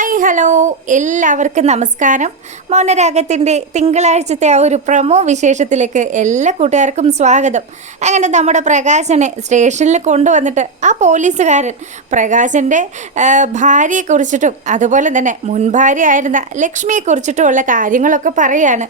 Hi hello എല്ലാവർക്കും നമസ്കാരം. മൗനരാഗത്തിൻ്റെ തിങ്കളാഴ്ചത്തെ ആ ഒരു പ്രൊമോ വിശേഷത്തിലേക്ക് എല്ലാ കൂട്ടുകാർക്കും സ്വാഗതം. അങ്ങനെ നമ്മുടെ പ്രകാശനെ സ്റ്റേഷനിൽ കൊണ്ടുവന്നിട്ട് ആ പോലീസുകാരൻ പ്രകാശൻ്റെ ഭാര്യയെക്കുറിച്ചിട്ടും അതുപോലെ തന്നെ മുൻ ഭാര്യയായിരുന്ന ലക്ഷ്മിയെക്കുറിച്ചിട്ടുമുള്ള കാര്യങ്ങളൊക്കെ പറയുകയാണ്.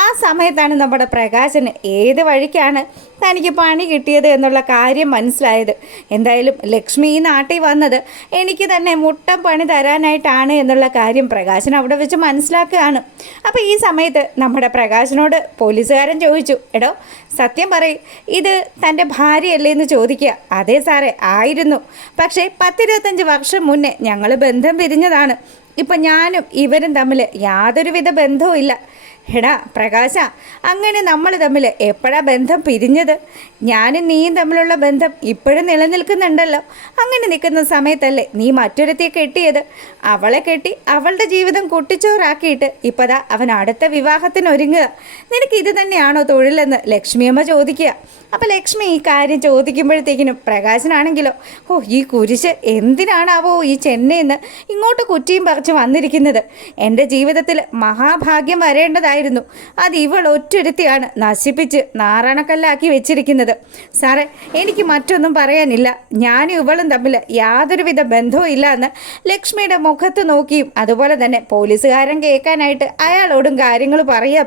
ആ സമയത്താണ് നമ്മുടെ പ്രകാശന് ഏത് വഴിക്കാണ് തനിക്ക് പണി കിട്ടിയത് എന്നുള്ള കാര്യം മനസ്സിലായത്. എന്തായാലും ലക്ഷ്മി ഈ നാട്ടിൽ വന്നത് എനിക്ക് തന്നെ മുട്ടം പണി തരാനായിട്ടാണ് എന്നുള്ള കാര്യം പ്രകാശൻ അവിടെ വെച്ച് മനസ്സിലാക്കുകയാണ്. അപ്പോൾ ഈ സമയത്ത് നമ്മുടെ പ്രകാശനോട് പോലീസുകാരൻ ചോദിച്ചു, എടോ സത്യം പറയും, ഇത് തൻ്റെ ഭാര്യയല്ലേ എന്ന് ചോദിക്കുക. അതേ സാറേ, ആയിരുന്നു. പക്ഷേ 10-25 വർഷം മുന്നേ ഞങ്ങൾ ബന്ധം പിരിഞ്ഞതാണ്. ഇപ്പം ഞാനും ഇവരും തമ്മിൽ യാതൊരുവിധ ബന്ധവും ഇല്ല. എടാ പ്രകാശ, അങ്ങനെ നമ്മൾ തമ്മിൽ എപ്പോഴാണ് ബന്ധം പിരിഞ്ഞത്? ഞാനും നീയും തമ്മിലുള്ള ബന്ധം ഇപ്പോഴും നിലനിൽക്കുന്നുണ്ടല്ലോ. അങ്ങനെ നിൽക്കുന്ന സമയത്തല്ലേ നീ മറ്റൊരുത്തിയെ കെട്ടിയത്? അവളെ കെട്ടി അവളുടെ ജീവിതം കുട്ടിച്ചോറാക്കിയിട്ട് ഇപ്പതാ അവൻ അടുത്ത വിവാഹത്തിന് ഒരുങ്ങുക. നിനക്ക് ഇത് തന്നെയാണോ തൊഴിലെന്ന് ലക്ഷ്മിയമ്മ ചോദിക്കുക. അപ്പോൾ ലക്ഷ്മി ഈ കാര്യം ചോദിക്കുമ്പോഴത്തേക്കിനും പ്രകാശനാണെങ്കിലോ, ഈ കുരിശ് എന്തിനാണാവോ ഈ ചെന്നൈന്ന് ഇങ്ങോട്ട് കുറ്റിയും പറിച്ച് വന്നിരിക്കുന്നത്? എൻ്റെ ജീവിതത്തിൽ മഹാഭാഗ്യം വരേണ്ടതായിരുന്നു. അത് ഇവൾ ഒറ്റൊരുത്തിയാണ് നശിപ്പിച്ച് നാറാണക്കല്ലാക്കി വെച്ചിരിക്കുന്നത്. സാറേ, എനിക്ക് മറ്റൊന്നും പറയാനില്ല. ഞാനും ഇവളും തമ്മിൽ യാതൊരുവിധ ബന്ധവും ഇല്ല എന്ന് ലക്ഷ്മിയുടെ മുഖത്ത് നോക്കിയും അതുപോലെ തന്നെ പോലീസുകാരൻ കേൾക്കാനായിട്ട് അയാളോടും കാര്യങ്ങൾ പറയുക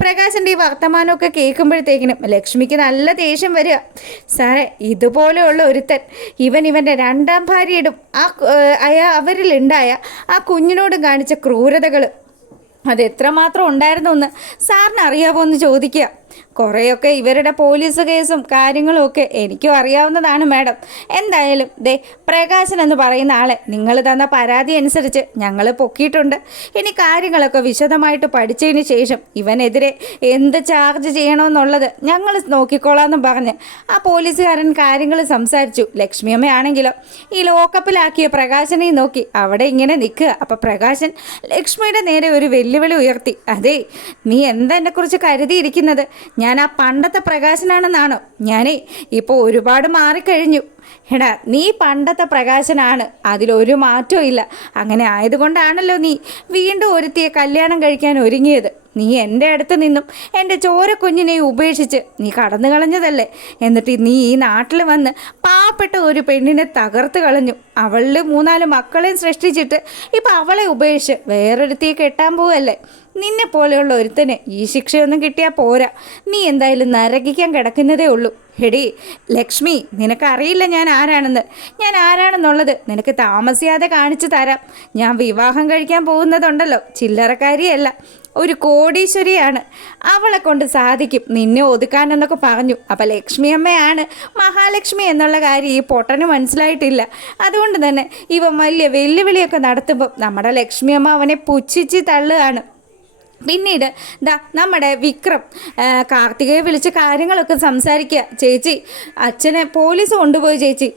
പ്രകാശൻ്റെ ഈ വർത്തമാനമൊക്കെ കേൾക്കുമ്പോഴത്തേക്കിനും ലക്ഷ്മിക്ക് നല്ല ദേഷ്യം വരിക. സാറേ, ഇതുപോലെയുള്ള ഒരുത്തൻ ഇവൻ്റെ രണ്ടാം ഭാര്യയിടും അവരിലുണ്ടായ ആ കുഞ്ഞിനോടും കാണിച്ച ക്രൂരതകൾ അതെത്രമാത്രം ഉണ്ടായിരുന്നു എന്ന് സാറിന് അറിയാമോ എന്ന് ചോദിക്കുക. കുറേയൊക്കെ ഇവരുടെ പോലീസ് കേസും കാര്യങ്ങളും ഒക്കെ എനിക്കും അറിയാവുന്നതാണ് മാഡം. എന്തായാലും പ്രകാശൻ എന്ന് പറയുന്ന ആളെ നിങ്ങൾ തന്ന പരാതി അനുസരിച്ച് ഞങ്ങൾ പൊക്കിയിട്ടുണ്ട്. ഇനി കാര്യങ്ങളൊക്കെ വിശദമായിട്ട് പഠിച്ചതിന് ശേഷം ഇവനെതിരെ എന്ത് ചാർജ് ചെയ്യണമെന്നുള്ളത് ഞങ്ങൾ നോക്കിക്കോളാമെന്നും പറഞ്ഞ് ആ പോലീസുകാരൻ കാര്യങ്ങൾ സംസാരിച്ചു. ലക്ഷ്മിയമ്മയാണെങ്കിലോ ഈ ലോക്കപ്പിലാക്കിയ പ്രകാശനെ നോക്കി അവിടെ ഇങ്ങനെ നിൽക്കുക. അപ്പോൾ പ്രകാശൻ ലക്ഷ്മിയുടെ നേരെ ഒരു വെല്ലുവിളി ഉയർത്തി. അതേ, നീ എന്താ എന്നെക്കുറിച്ച് കരുതിയിരിക്കുന്നത്? ഞാൻ ആ പണ്ടത്തെ പ്രകാശനാണെന്നാണോ? ഞാനേ ഇപ്പോൾ ഒരുപാട് മാറിക്കഴിഞ്ഞു. എടാ, നീ പണ്ടത്തെ പ്രകാശനാണ്, അതിലൊരു മാറ്റവും ഇല്ല. അങ്ങനെ ആയതുകൊണ്ടാണല്ലോ നീ വീണ്ടും ഒരുത്തിയെ കല്യാണം കഴിക്കാൻ ഒരുങ്ങിയത്. നീ എൻ്റെ അടുത്ത് നിന്നും എൻ്റെ ചോരക്കുഞ്ഞിനെ ഉപേക്ഷിച്ച് നീ കടന്നു കളഞ്ഞതല്ലേ. എന്നിട്ട് നീ ഈ നാട്ടിൽ വന്ന് പാവപ്പെട്ട ഒരു പെണ്ണിനെ തകർത്ത് കളഞ്ഞു. അവളിൽ 3-4 മക്കളെയും സൃഷ്ടിച്ചിട്ട് ഇപ്പം അവളെ ഉപേക്ഷിച്ച് വേറൊരുത്തിയെ കെട്ടാൻ പോവല്ലേ. നിന്നെ പോലെയുള്ള ഒരുത്തന് ഈ ശിക്ഷയൊന്നും കിട്ടിയാൽ പോരാ. നീ എന്തായാലും നരകിക്കാൻ കിടക്കുന്നതേ ഉള്ളൂ. എടി ലക്ഷ്മി, നിനക്കറിയില്ല ഞാൻ ആരാണെന്നുള്ളത് നിനക്ക് താമസിയാതെ കാണിച്ചു തരാം. ഞാൻ വിവാഹം കഴിക്കാൻ പോകുന്നതുണ്ടല്ലോ, ചില്ലറക്കാരിയല്ല, ഒരു കോടീശ്വരിയാണ്. അവളെ കൊണ്ട് സാധിക്കും നിന്നെ ഒതുക്കാനെന്നൊക്കെ പറഞ്ഞു. അപ്പം ലക്ഷ്മിയമ്മയാണ് മഹാലക്ഷ്മി എന്നുള്ള കാര്യം ഈ പൊട്ടന് മനസ്സിലായിട്ടില്ല. അതുകൊണ്ട് തന്നെ ഇവൻ വലിയ വെല്ലുവിളിയൊക്കെ നടത്തുമ്പം നമ്മുടെ ലക്ഷ്മിയമ്മ അവനെ പുച്ഛിച്ച് തള്ളുകയാണ്. പിന്നീട് നമ്മുടെ വിക്രം കാർത്തികയെ വിളിച്ച് കാര്യങ്ങളൊക്കെ സംസാരിക്കുക. ചേച്ചി, അച്ഛനെ പോലീസ് കൊണ്ടുപോയി ചേച്ചി.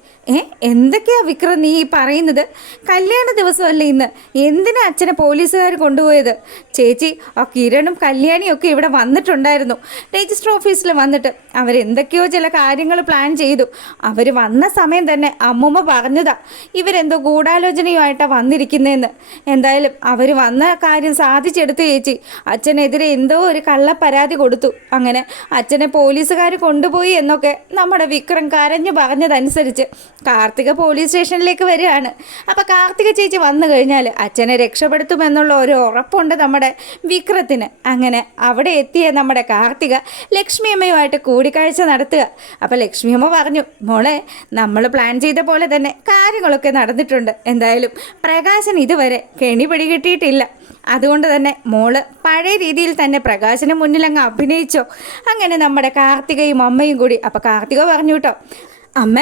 എന്തൊക്കെയാ വിക്രം നീ പറയുന്നത്? കല്യാണ ദിവസമല്ലേ ഇന്ന്, എന്തിനാ അച്ഛനെ പോലീസുകാർ കൊണ്ടുപോയത്? ചേച്ചി, ആ കിരണും കല്യാണിയും ഒക്കെ ഇവിടെ വന്നിട്ടുണ്ടായിരുന്നു. രജിസ്റ്റർ ഓഫീസിൽ വന്നിട്ട് അവരെന്തൊക്കെയോ ചില കാര്യങ്ങൾ പ്ലാൻ ചെയ്തു. അവർ വന്ന സമയം തന്നെ അമ്മൂമ്മ പറഞ്ഞതാ ഇവരെന്തോ ഗൂഢാലോചനയുമായിട്ടാണ് വന്നിരിക്കുന്നതെന്ന്. എന്തായാലും അവർ വന്ന കാര്യം സാധിച്ചെടുത്തു ചേച്ചി. അച്ഛനെതിരെ എന്തോ ഒരു കള്ള പരാതി കൊടുത്തു. അങ്ങനെ അച്ഛനെ പോലീസുകാർ കൊണ്ടുപോയി എന്നൊക്കെ നമ്മുടെ വിക്രം കരഞ്ഞു പറഞ്ഞതനുസരിച്ച് കാർത്തിക പോലീസ് സ്റ്റേഷനിലേക്ക് വരികയാണ്. അപ്പോൾ കാർത്തിക ചേച്ചി വന്നു കഴിഞ്ഞാൽ അച്ഛനെ രക്ഷപ്പെടുത്തുമെന്നുള്ള ഒരു ഉറപ്പുണ്ട് നമ്മുടെ വിക്രത്തിന്. അങ്ങനെ അവിടെ എത്തിയ നമ്മുടെ കാർത്തിക ലക്ഷ്മിയമ്മയുമായിട്ട് കൂടിക്കാഴ്ച നടത്തുക. അപ്പോൾ ലക്ഷ്മിയമ്മ പറഞ്ഞു, മോളെ, നമ്മൾ പ്ലാൻ ചെയ്ത പോലെ തന്നെ കാര്യങ്ങളൊക്കെ നടന്നിട്ടുണ്ട്. എന്തായാലും പ്രകാശൻ ഇതുവരെ കെണി പിടികിട്ടിയിട്ടില്ല. അതുകൊണ്ട് തന്നെ മോള് പഴയ രീതിയിൽ തന്നെ പ്രകാശന് മുന്നിൽ അങ്ങ് അഭിനയിച്ചോ. അങ്ങനെ നമ്മുടെ കാർത്തികയും അമ്മയും കൂടി. അപ്പോൾ കാർത്തിക പറഞ്ഞു കേട്ടോ, അമ്മ,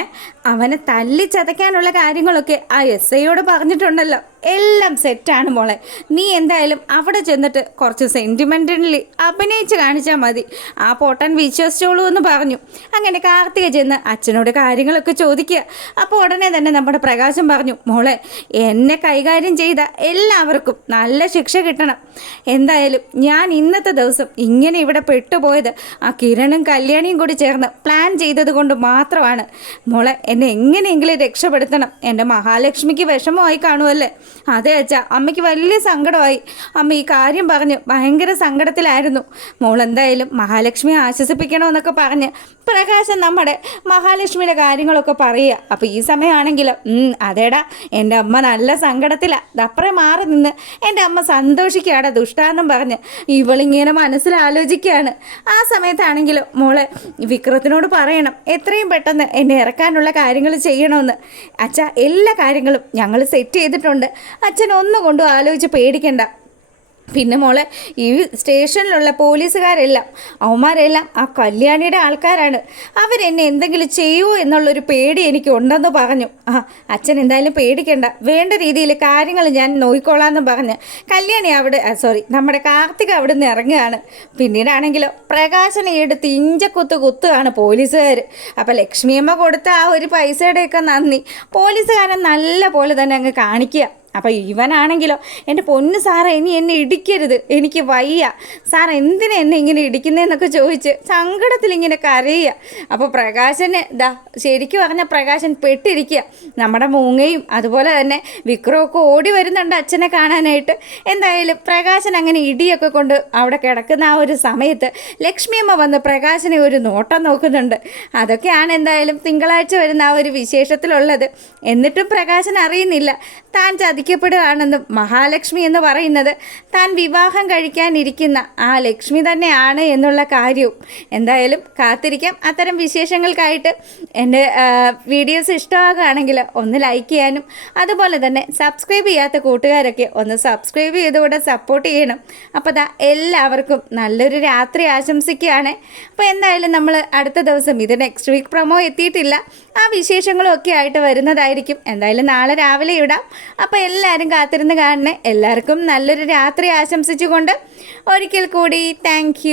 അവനെ തല്ലി ചതയ്ക്കാനുള്ള കാര്യങ്ങളൊക്കെ ആ SIയോട് പറഞ്ഞിട്ടുണ്ടല്ലോ, എല്ലാം സെറ്റാണ് മോളെ. നീ എന്തായാലും അവിടെ ചെന്നിട്ട് കുറച്ച് സെൻറ്റിമെൻ്റലി അഭിനയിച്ച് കാണിച്ചാൽ മതി. ആ പൊട്ടൻ വിശ്വസിച്ചോളൂ എന്ന് പറഞ്ഞു. അങ്ങനെ കാർത്തിക ചെന്ന് അച്ഛനോട് കാര്യങ്ങളൊക്കെ ചോദിക്കുക. അപ്പോൾ ഉടനെ തന്നെ നമ്മുടെ പ്രകാശം പറഞ്ഞു, മോളെ, എന്നെ കൈകാര്യം ചെയ്ത എല്ലാവർക്കും നല്ല ശിക്ഷ കിട്ടണം. എന്തായാലും ഞാൻ ഇന്നത്തെ ദിവസം ഇങ്ങനെ ഇവിടെ പെട്ടുപോയത് ആ കിരണും കല്യാണിയും കൂടി ചേർന്ന് പ്ലാൻ ചെയ്തത് കൊണ്ട് മാത്രമാണ്. മോളെ, എന്നെ എങ്ങനെയെങ്കിലും രക്ഷപ്പെടുത്തണം. എൻ്റെ മഹാലക്ഷ്മിക്ക് വിഷമമായി കാണുമല്ലേ. അതെ അച്ഛ, അമ്മയ്ക്ക് വലിയ സങ്കടമായി. അമ്മ ഈ കാര്യം പറഞ്ഞ് ഭയങ്കര സങ്കടത്തിലായിരുന്നു. മോളെന്തായാലും മഹാലക്ഷ്മിയെ ആശ്വസിപ്പിക്കണമെന്നൊക്കെ പറഞ്ഞ് പ്രകാശൻ നമ്മുടെ മഹാലക്ഷ്മിയുടെ കാര്യങ്ങളൊക്കെ പറയുക. അപ്പോൾ ഈ സമയമാണെങ്കിലും അതേടാ, എൻ്റെ അമ്മ നല്ല സങ്കടത്തിലാണ്, ദപ്പുറം മാറി നിന്ന് എൻ്റെ അമ്മ സന്തോഷിക്കുകയാടാ ദുഷ്ടാന്നും പറഞ്ഞ് ഇവളിങ്ങനെ മനസ്സിലാലോചിക്കുകയാണ്. ആ സമയത്താണെങ്കിലും മോളെ വിക്രത്തിനോട് പറയണം എത്രയും പെട്ടെന്ന് എന്നെ ഇറക്കാനുള്ള കാര്യങ്ങൾ ചെയ്യണമെന്ന്. അച്ഛ, എല്ലാ കാര്യങ്ങളും ഞങ്ങൾ സെറ്റ് ചെയ്തിട്ടുണ്ട്, അച്ഛൻ ഒന്നുകൊണ്ടും ആലോചിച്ച് പേടിക്കണ്ട. പിന്നെ മോളെ, ഈ സ്റ്റേഷനിലുള്ള പോലീസുകാരെല്ലാം അവന്മാരെല്ലാം ആ കല്യാണിയുടെ ആൾക്കാരാണ്. അവരെന്നെ എന്തെങ്കിലും ചെയ്യുമോ എന്നുള്ളൊരു പേടി എനിക്ക് ഉണ്ടെന്ന് പറഞ്ഞു. അച്ഛൻ എന്തായാലും പേടിക്കണ്ട, വേണ്ട രീതിയിൽ കാര്യങ്ങൾ ഞാൻ നോക്കിക്കോളാമെന്ന് പറഞ്ഞ് കല്യാണി നമ്മുടെ കാർത്തിക അവിടെ നിന്ന് ഇറങ്ങുകയാണ്. പിന്നീടാണെങ്കിലോ പ്രകാശനെ എടുത്ത് കുത്തുകയാണ് പോലീസുകാർ. അപ്പോൾ ലക്ഷ്മിയമ്മ കൊടുത്ത ആ ഒരു പൈസയുടെയൊക്കെ നന്ദി പോലീസുകാരൻ നല്ല പോലെ തന്നെ അങ്ങ് കാണിക്കുക. അപ്പോൾ ഇവനാണെങ്കിലോ, എൻ്റെ പൊന്ന് സാറേ, ഇനി എന്നെ ഇടിക്കരുത്, എനിക്ക് വയ്യ സാർ, എന്തിനാ എന്നെ ഇങ്ങനെ ഇടിക്കുന്നതെന്നൊക്കെ ചോദിച്ച് സങ്കടത്തിലിങ്ങനെ കരയുക. അപ്പോൾ പ്രകാശന് ശരിക്കും പറഞ്ഞാൽ പ്രകാശൻ പെട്ടിരിക്കുക. നമ്മുടെ മൂങ്ങയും അതുപോലെ തന്നെ വിക്രമൊക്കെ ഓടി വരുന്നുണ്ട് അച്ഛനെ കാണാനായിട്ട്. എന്തായാലും പ്രകാശൻ അങ്ങനെ ഇടിയൊക്കെ കൊണ്ട് അവിടെ കിടക്കുന്ന ആ ഒരു സമയത്ത് ലക്ഷ്മിയമ്മ വന്ന് പ്രകാശനെ ഒരു നോട്ടം നോക്കുന്നുണ്ട്. അതൊക്കെയാണ് എന്തായാലും തിങ്കളാഴ്ച വരുന്ന ആ ഒരു വിശേഷത്തിലുള്ളത്. എന്നിട്ടും പ്രകാശൻ അറിയുന്നില്ല താൻ ചതിക്കപ്പെടുകയാണെന്നും മഹാലക്ഷ്മി എന്ന് പറയുന്നത് താൻ വിവാഹം കഴിക്കാനിരിക്കുന്ന ആ ലക്ഷ്മി തന്നെയാണ് എന്നുള്ള കാര്യവും. എന്തായാലും കാത്തിരിക്കാം അത്തരം വിശേഷങ്ങൾക്കായിട്ട്. എൻ്റെ വീഡിയോസ് ഇഷ്ടമാകുകയാണെങ്കിൽ ഒന്ന് ലൈക്ക് ചെയ്യാനും അതുപോലെ തന്നെ സബ്സ്ക്രൈബ് ചെയ്യാത്ത കൂട്ടുകാരൊക്കെ ഒന്ന് സബ്സ്ക്രൈബ് ചെയ്തുകൂടെ സപ്പോർട്ട് ചെയ്യണം. അപ്പോൾ എല്ലാവർക്കും നല്ലൊരു രാത്രി ആശംസിക്കുകയാണ്. അപ്പോൾ എന്തായാലും നമ്മൾ അടുത്ത ദിവസം, ഇത് നെക്സ്റ്റ് വീക്ക് പ്രൊമോ എത്തിയിട്ടില്ല, ആ വിശേഷങ്ങളും ഒക്കെ ആയിട്ട് വരുന്നതായിരിക്കും. എന്തായാലും നാളെ രാവിലെ ഇടാം. അപ്പോൾ എല്ലാവരും കാത്തിരുന്ന് കാണണേ. എല്ലാവർക്കും നല്ലൊരു രാത്രി ആശംസിച്ചുകൊണ്ട് ഒരിക്കൽ കൂടി താങ്ക്